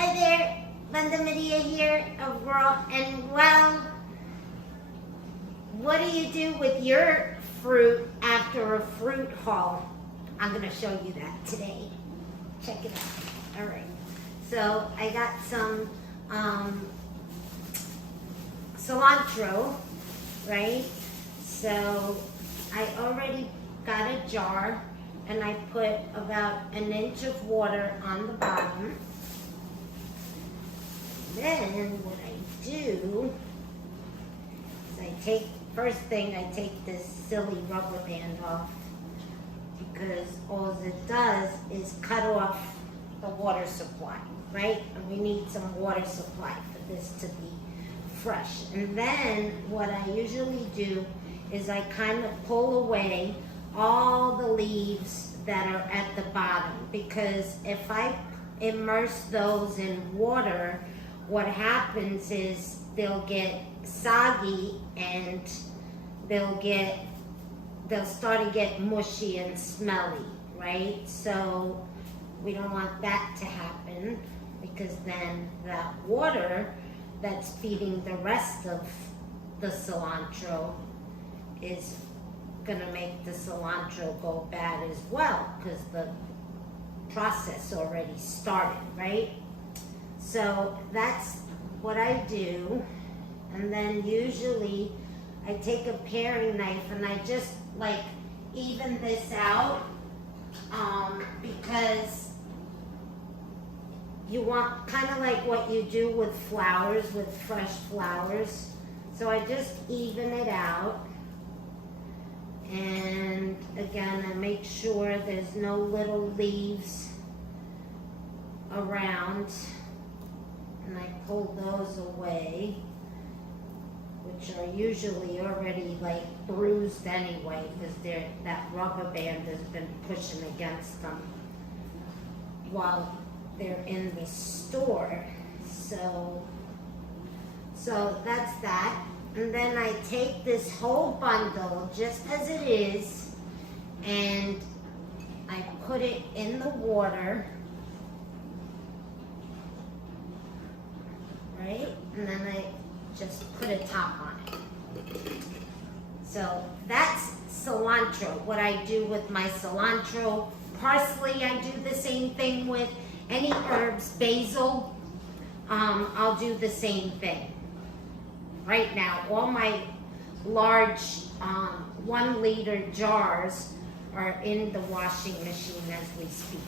Hi there, Vanda here of rawandwell. What do you do with your fruit after a fruit haul? I'm going to show you that today. Check it out. All right. So I got some cilantro, right? So I already got a jar and I put about an inch of water on the bottom. Then what I do is first thing I take this silly rubber band off, because all it does is cut off the water supply, right? And we need some water supply for this to be fresh. And then what I usually do is I kind of pull away all the leaves that are at the bottom, because if I immerse those in water, what happens is they'll get soggy and they'll start to get mushy and smelly, right? So we don't want that to happen, because then that water that's feeding the rest of the cilantro is gonna make the cilantro go bad as well, because the process already started, right? So that's what I do. And then usually I take a paring knife and I just like even this out, because you want kind of like what you do with flowers, with fresh flowers. So I just even it out. And again, I make sure there's no little leaves around. And I pull those away, which are usually already like bruised anyway, because that rubber band has been pushing against them while they're in the store. So that's that. And then I take this whole bundle just as it is and I put it in the water, right? And then I just put a top on it. So that's cilantro, what I do with my cilantro. Parsley, I do the same thing with. Any herbs, basil, I'll do the same thing. Right now, all my large 1 liter jars are in the washing machine as we speak.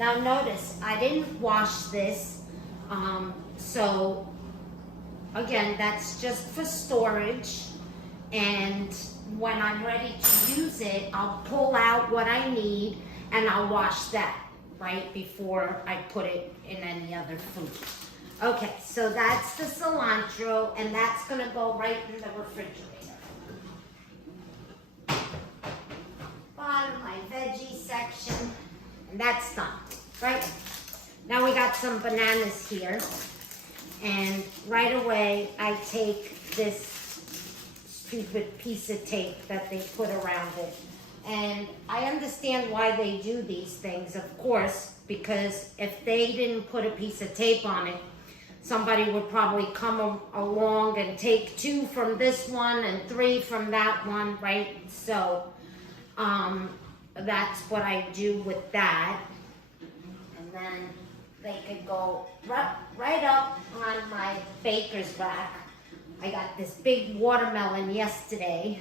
Now notice, I didn't wash this, so again, that's just for storage. And when I'm ready to use it, I'll pull out what I need and I'll wash that right before I put it in any other food. Okay, so that's the cilantro, and that's gonna go right in the refrigerator. Bottom, my veggie section, and that's done, right? Now we got some bananas here, and right away I take this stupid piece of tape that they put around it. And I understand why they do these things, of course, because if they didn't put a piece of tape on it, somebody would probably come along and take 2 from this one and 3 from that one, right? So that's what I do with that. And then they could go right up on my baker's rack. I got this big watermelon yesterday.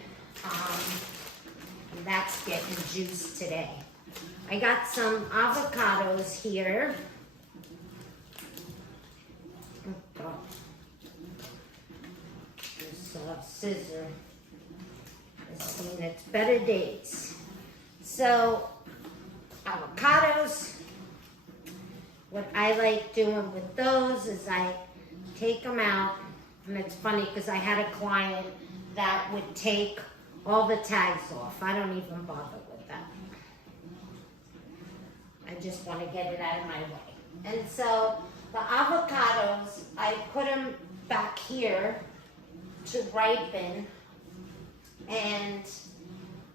And that's getting juiced today. I got some avocados here. Oh, this scissor has seen its better days. So, avocados. What I like doing with those is I take them out, and it's funny because I had a client that would take all the tags off. I don't even bother with that. I just want to get it out of my way. And so the avocados, I put them back here to ripen, and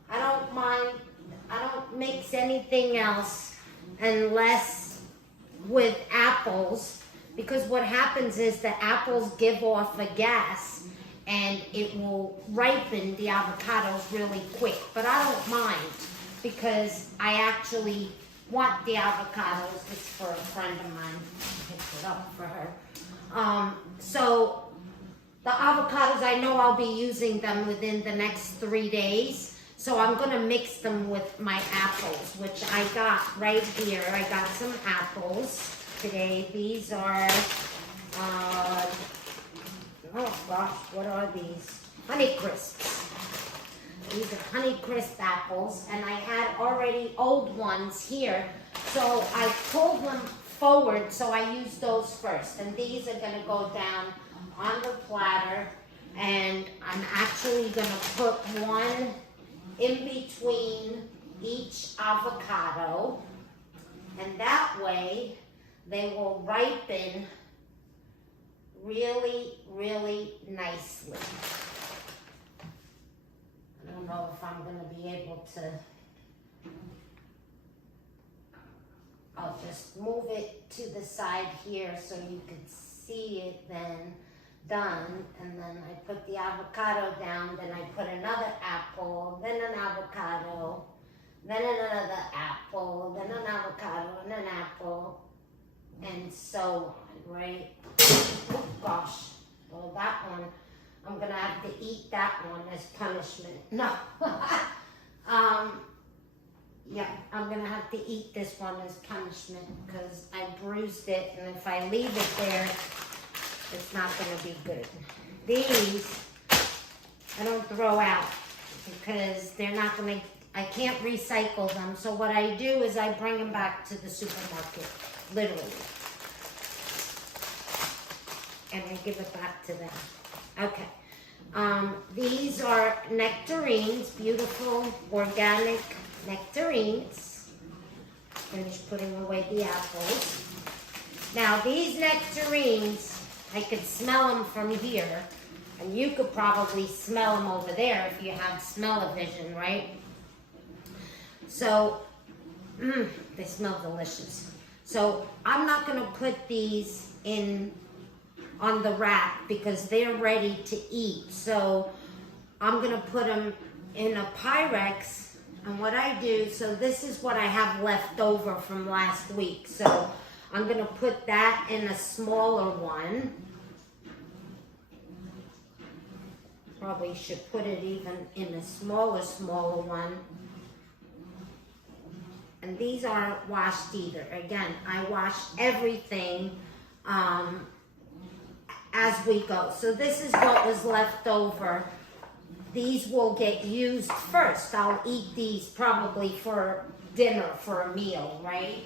I don't mix anything else unless with apples, because what happens is the apples give off a gas and it will ripen the avocados really quick. But I don't mind because I actually want the avocados. It's for a friend of mine. I picked it up for her. So the avocados, I know I'll be using them within the next 3 days. So I'm going to mix them with my apples, which I got right here. I got some apples today. These are, oh gosh, what are these? Honey Crisps. These are Honey Crisp apples, and I had already old ones here. So I pulled them forward, so I used those first. And these are going to go down on the platter, and I'm actually going to put one in between each avocado, and that way they will ripen really, really nicely. I don't know if I'm going to be able to. I'll just move it to the side here so you can see it then done. And then I put the avocado down, then I put another apple, then an avocado, then another apple, then an avocado, and an apple, and so on, right? Oh gosh, well that one, I'm gonna have to eat that one as punishment. No. Yeah, I'm gonna have to eat this one as punishment because I bruised it, and if I leave it there, it's not gonna be good. These, I don't throw out because they're not gonna, I can't recycle them. So what I do is I bring them back to the supermarket, literally. And I give it back to them. Okay. These are nectarines, beautiful organic nectarines. Finish putting away the apples. Now these nectarines, I could smell them from here, and you could probably smell them over there if you have smell-o-vision, right? So, they smell delicious. So I'm not gonna put these in on the rack because they're ready to eat. So I'm gonna put them in a Pyrex. And what I do, so this is what I have left over from last week. So I'm gonna put that in a smaller one. Probably should put it even in a smaller one. And these aren't washed either. Again, I wash everything as we go. So this is what was left over. These will get used first. I'll eat these probably for dinner, for a meal, right?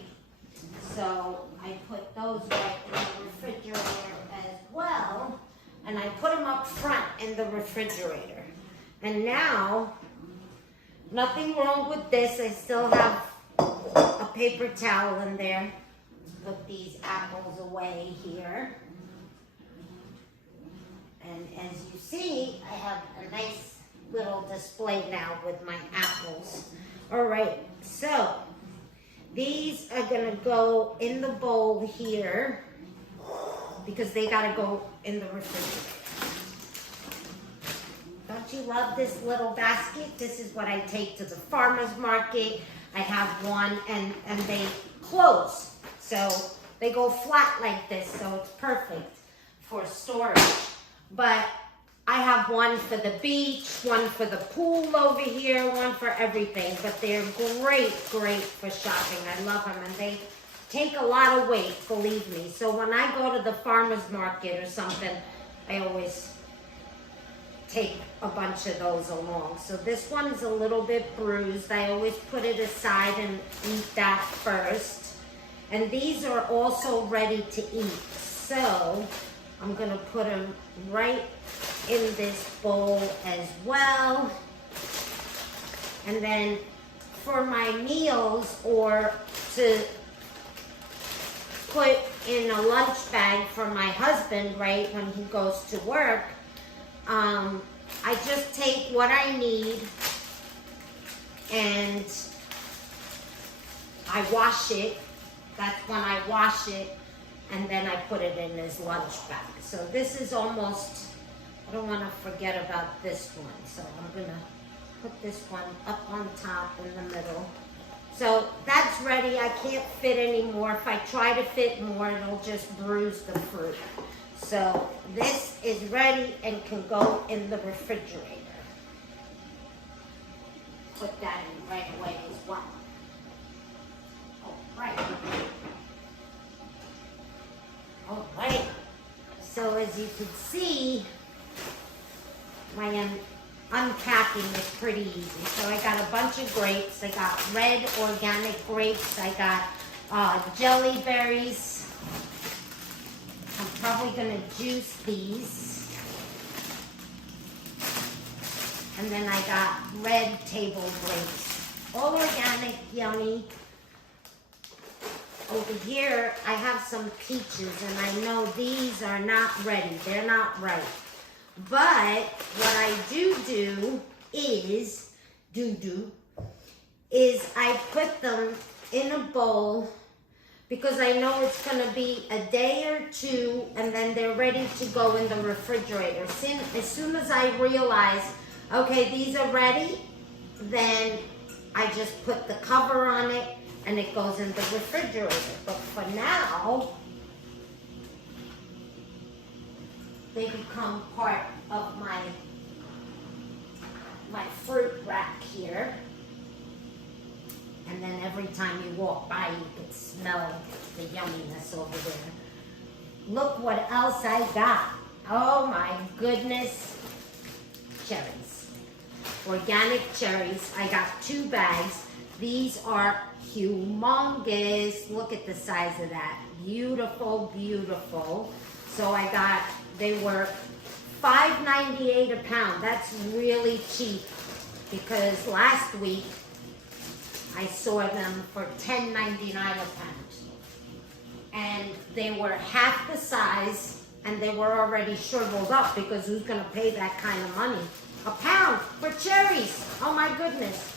So I put those right in the refrigerator as well. And I put them up front in the refrigerator. And now, nothing wrong with this. I still have a paper towel in there. Let's put these apples away here. And as you see, I have a nice little display now with my apples. All right, so these are gonna go in the bowl here because they gotta go in the refrigerator. Don't you love this little basket? This is what I take to the farmer's market. I have one and they close. So they go flat like this, so it's perfect for storage. But I have one for the beach, one for the pool over here, one for everything. But they're great for shopping. I love them, and they take a lot of weight, believe me. So when I go to the farmer's market or something, I always take a bunch of those along. So this one's a little bit bruised. I always put it aside and eat that first. And these are also ready to eat. So I'm gonna put them right in this bowl as well. And then for my meals or to put in a lunch bag for my husband, right, when he goes to work, I just take what I need and I wash it. That's when I wash it. and then I put it in his lunch bag. So this is almost, I don't want to forget about this one. So I'm going to put this one up on top in the middle. So that's ready. I can't fit anymore. If I try to fit more, it'll just bruise the fruit. So this is ready and can go in the refrigerator. Put that in right away as well. All right. All right. So as you can see, my unpacking is pretty easy. So I got a bunch of grapes. I got red organic grapes. I got jelly berries. I'm probably going to juice these. And then I got red table grapes. All organic, yummy. Over here, I have some peaches, and I know these are not ready. They're not ripe. But what I do is I put them in a bowl because I know it's going to be a day or two, and then they're ready to go in the refrigerator. As soon as I realize, okay, these are ready, then I just put the cover on it and it goes in the refrigerator. But for now, they become part of my fruit rack here. And then every time you walk by, you can smell the yumminess over there. Look what else I got. Oh my goodness. Cherries. Organic cherries. I got 2 bags. These are humongous. Look at the size of that. Beautiful, beautiful. So they were $5.98 a pound. That's really cheap because last week I saw them for $10.99 a pound. And they were half the size and they were already shriveled up because who's going to pay that kind of money? A pound for cherries. Oh my goodness.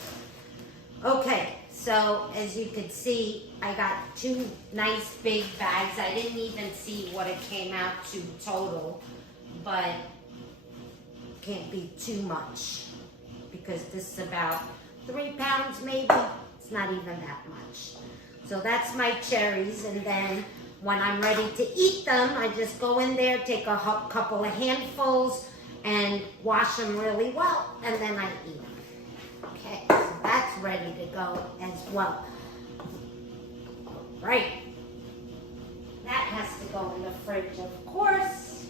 Okay, so as you can see, I got 2 nice big bags. I didn't even see what it came out to total, but can't be too much because this is about 3 pounds maybe. It's not even that much. So that's my cherries, and then when I'm ready to eat them, I just go in there, take a couple of handfuls, and wash them really well, and then I eat them. Okay, so that's ready to go as well. Right. That has to go in the fridge, of course.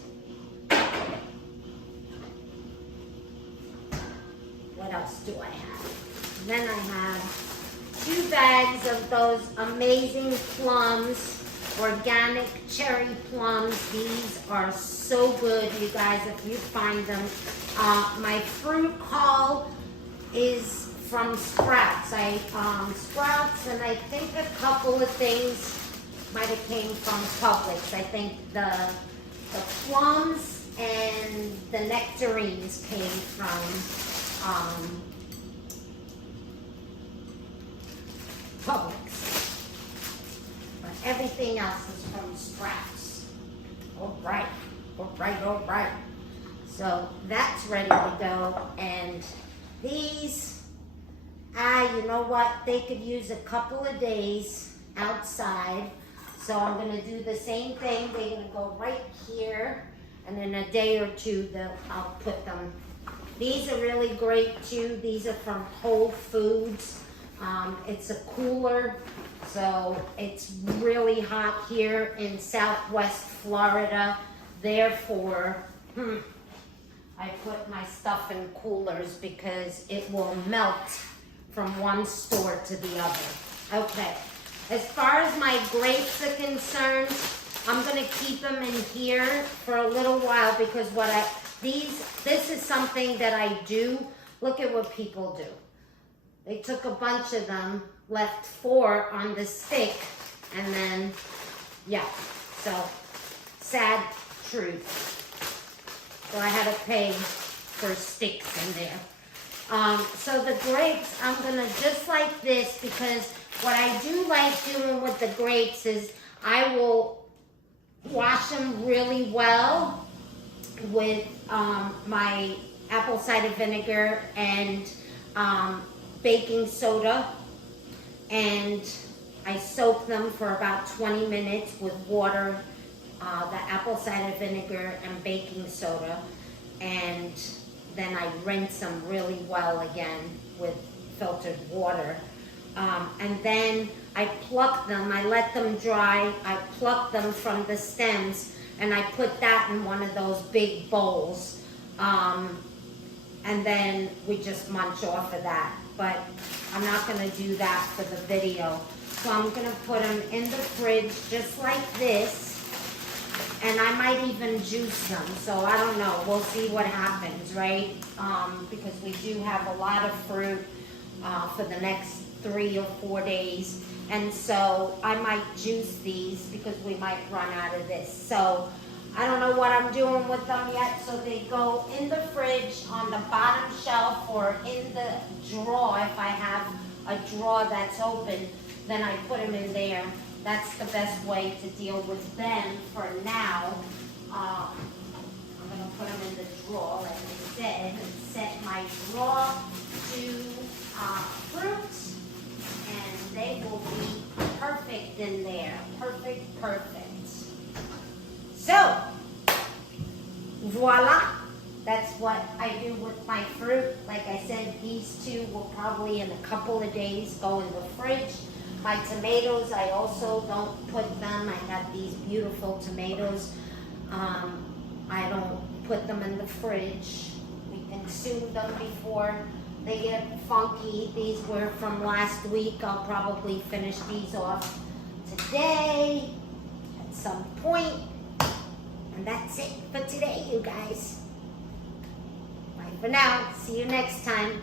What else do I have? Then I have 2 bags of those amazing plums, organic cherry plums. These are so good, you guys, if you find them. My fruit haul is from Sprouts. Sprouts, and I think a couple of things might have came from Publix. I think the plums and the nectarines came from Publix. But everything else is from Sprouts. All right. So that's ready to go. And these, you know what? They could use a couple of days outside. So I'm going to do the same thing. They're going to go right here. And in a day or two, I'll put them. These are really great too. These are from Whole Foods. It's a cooler. So it's really hot here in Southwest Florida. Therefore, I put my stuff in coolers because it will melt from one store to the other. Okay, as far as my grapes are concerned, I'm gonna keep them in here for a little while because this is something that I do. Look at what people do. They took a bunch of them, left 4 on the stick, and then, yeah, so sad truth. So I had to pay for sticks in there. So the grapes, I'm gonna just like this because what I do like doing with the grapes is I will wash them really well with my apple cider vinegar and baking soda, and I soak them for about 20 minutes with water, the apple cider vinegar and baking soda, and then I rinse them really well again with filtered water. And then I pluck them, I let them dry, I pluck them from the stems, and I put that in one of those big bowls. And then we just munch off of that. But I'm not gonna do that for the video. So I'm gonna put them in the fridge just like this. And I might even juice them, so I don't know. We'll see what happens, right? Because we do have a lot of fruit for the next 3 or 4 days. And so I might juice these because we might run out of this. So I don't know what I'm doing with them yet. So they go in the fridge on the bottom shelf or in the drawer. If I have a drawer that's open, then I put them in there. That's the best way to deal with them for now. I'm going to put them in the drawer, like I said, and set my drawer to fruit, and they will be perfect in there. Perfect. So, voila. That's what I do with my fruit. Like I said, these two will probably in a couple of days go in the fridge. My tomatoes, I also don't put them. I have these beautiful tomatoes. I don't put them in the fridge. We consume them before they get funky. These were from last week. I'll probably finish these off today at some point. And that's it for today, you guys. Bye for now. See you next time.